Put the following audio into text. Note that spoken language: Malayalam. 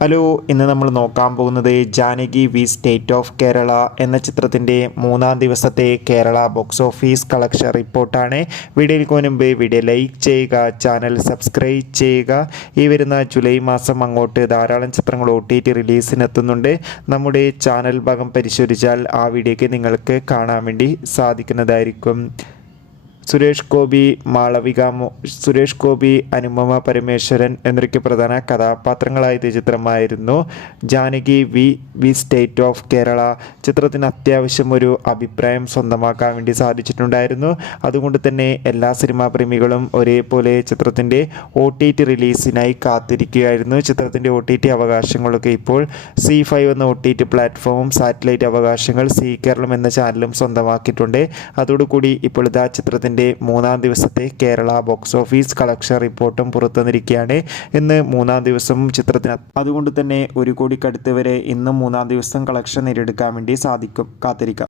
ഹലോ, ഇന്ന് നമ്മൾ നോക്കാൻ പോകുന്നത് Janaki V state of Kerala എന്ന ചിത്രത്തിൻ്റെ മൂന്നാം ദിവസത്തെ കേരള ബോക്സ് ഓഫീസ് കളക്ഷൻ റിപ്പോർട്ടാണ്. വീഡിയോയിൽ മുൻപ് വീഡിയോ ലൈക്ക് ചെയ്യുക, ചാനൽ സബ്സ്ക്രൈബ് ചെയ്യുക. ഈ വരുന്ന ജൂലൈ മാസം അങ്ങോട്ട് ധാരാളം ചിത്രങ്ങൾ OTT റിലീസിനെത്തുന്നുണ്ട്. നമ്മുടെ ചാനൽ ഭാഗം പരിശോധിച്ചാൽ ആ വീഡിയോയ്ക്ക് നിങ്ങൾക്ക് കാണാൻ വേണ്ടി സാധിക്കുന്നതായിരിക്കും. സുരേഷ് ഗോപി, അനുപമ പരമേശ്വരൻ എന്നൊക്കെ പ്രധാന കഥാപാത്രങ്ങളായ ചിത്രമായിരുന്നു Janaki V state of Kerala. ചിത്രത്തിന് അത്യാവശ്യം ഒരു അഭിപ്രായം സ്വന്തമാക്കാൻ വേണ്ടി സാധിച്ചിട്ടുണ്ടായിരുന്നു. അതുകൊണ്ട് തന്നെ എല്ലാ സിനിമാ പ്രേമികളും ഒരേപോലെ ചിത്രത്തിൻ്റെ OTT റിലീസിനായി കാത്തിരിക്കുകയായിരുന്നു. ചിത്രത്തിൻ്റെ OTT അവകാശങ്ങളൊക്കെ ഇപ്പോൾ C5 എന്ന OTT പ്ലാറ്റ്ഫോമും സാറ്റലൈറ്റ് അവകാശങ്ങൾ സി കേരളം എന്ന ചാനലും സ്വന്തമാക്കിയിട്ടുണ്ട്. അതോടുകൂടി ഇപ്പോൾ ഇതാ ചിത്രത്തിൻ്റെ മൂന്നാം ദിവസത്തെ കേരള ബോക്സ് ഓഫീസ് കളക്ഷൻ റിപ്പോർട്ടും പുറത്തുവന്നിരിക്കുകയാണ്. ഇന്ന് മൂന്നാം ദിവസം ചിത്രത്തിന് അതുകൊണ്ട് തന്നെ 1 കോടിക്കടുത്ത് വരെ ഇന്നും മൂന്നാം ദിവസം കളക്ഷൻ നേടിയെടുക്കാൻ വേണ്ടി സാധിക്കും. കാത്തിരിക്കാം.